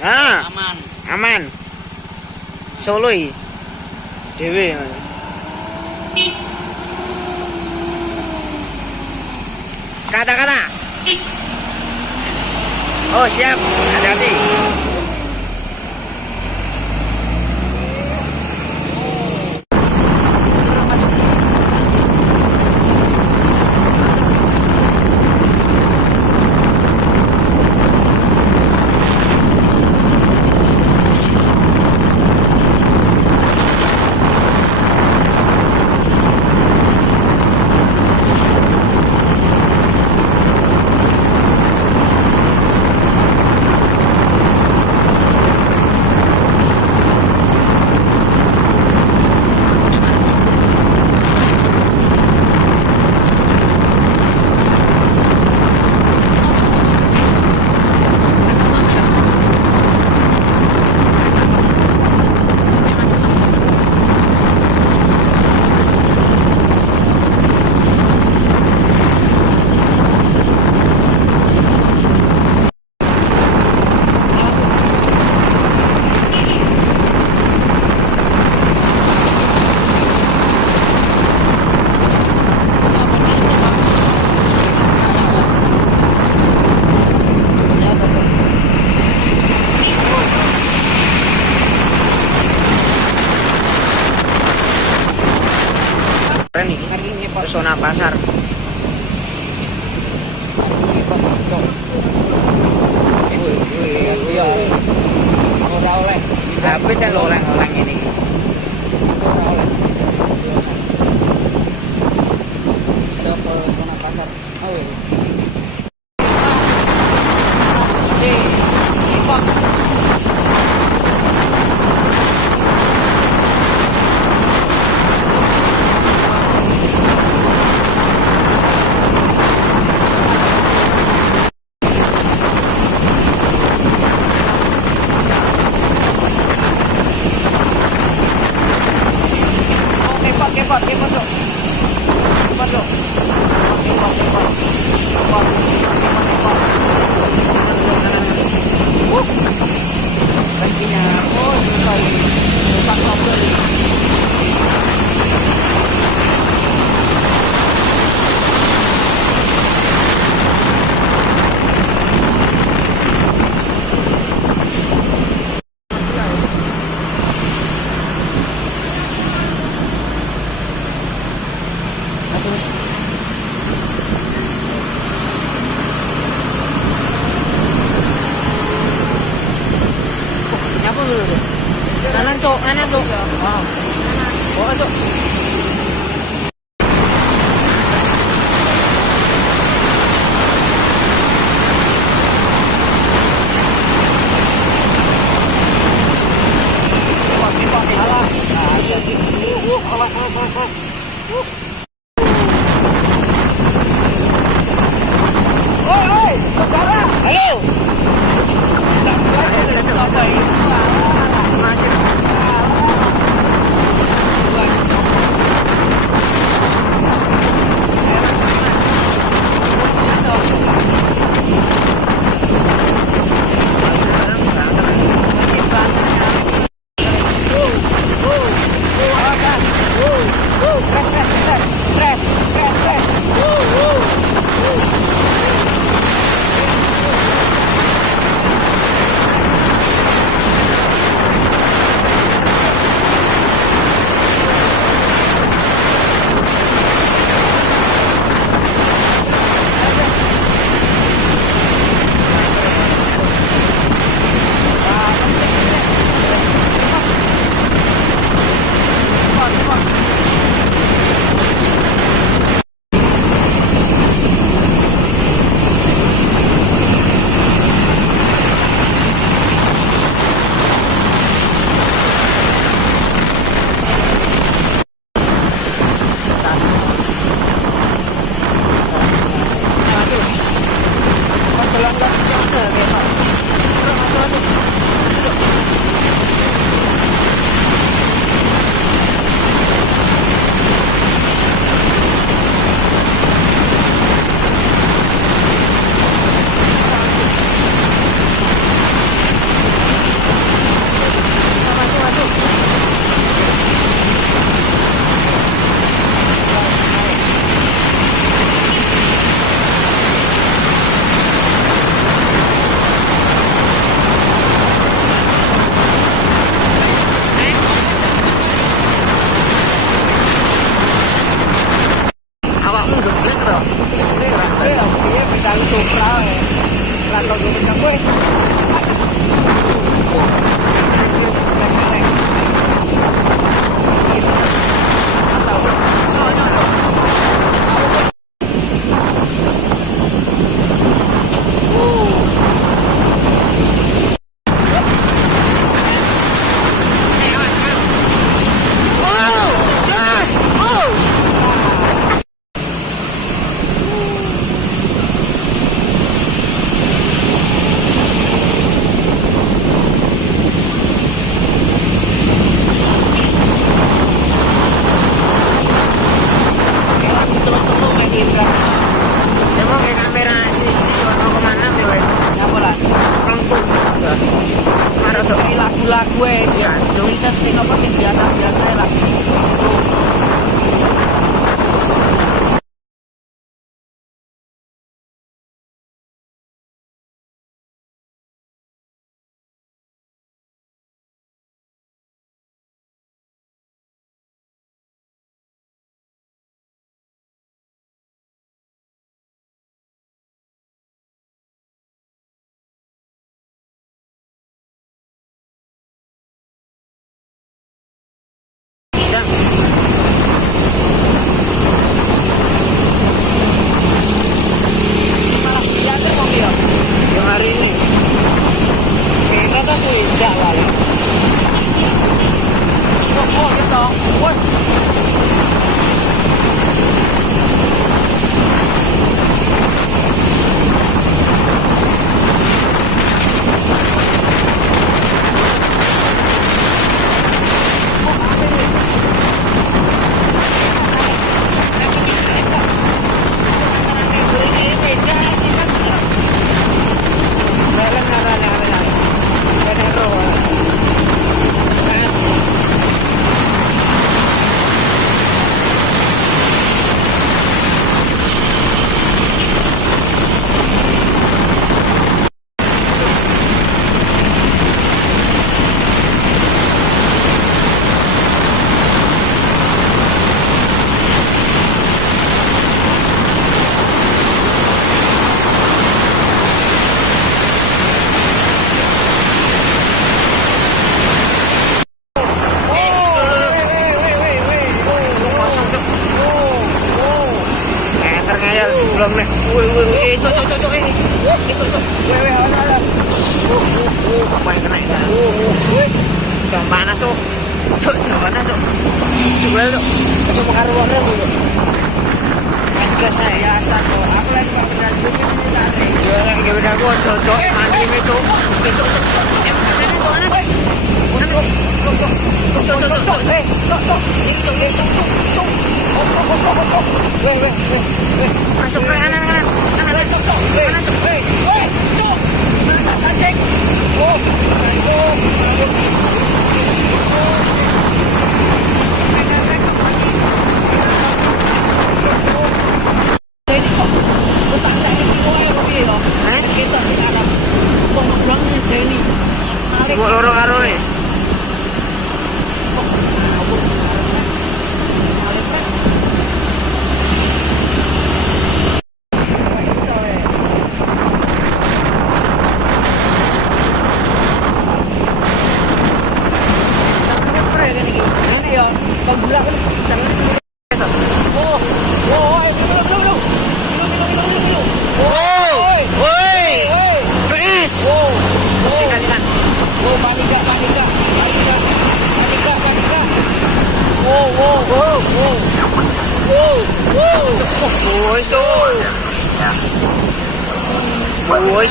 Ah, Aman. aman. Solo iki. Dewe. Kata-kata. Oh, siap. Hati-hati. Ini pesona pasar. Ora oleh. Tapi ten oleng-oleng ini. Ora oleh. Bisa pesona pasar. Oh. Nyapu dulu deh. Kanan cok, kanan cok. Oh, oh cok. Halo. Masih. toh. Serang. Iya, beda Supra ya. Lah kalau gue pegang gue. Emang kayak kamera si 0,6 ya, weh. Apa lah? Melengkung. Marah tuh. Kayak lagu-lagu aja. Kita sing apa sing biasa-biasa lah. Dan Malah biasa kok ya. yang hari ini kayaknya tuh sudah lah. Oh, gitu. Woi. Belum nih. Cok, apa yang kena ini? Jam mana, Cok? Cok, jam mana, Cok? Coba, Cok. Cuma karuannya dulu. Kan biasa ya, Cok. Aku lagi mau berangkat ini. Ya, enggak beda gua, Cok. Mandi ini, Cok. Cok. Si gua lorong karo nih. Ôi,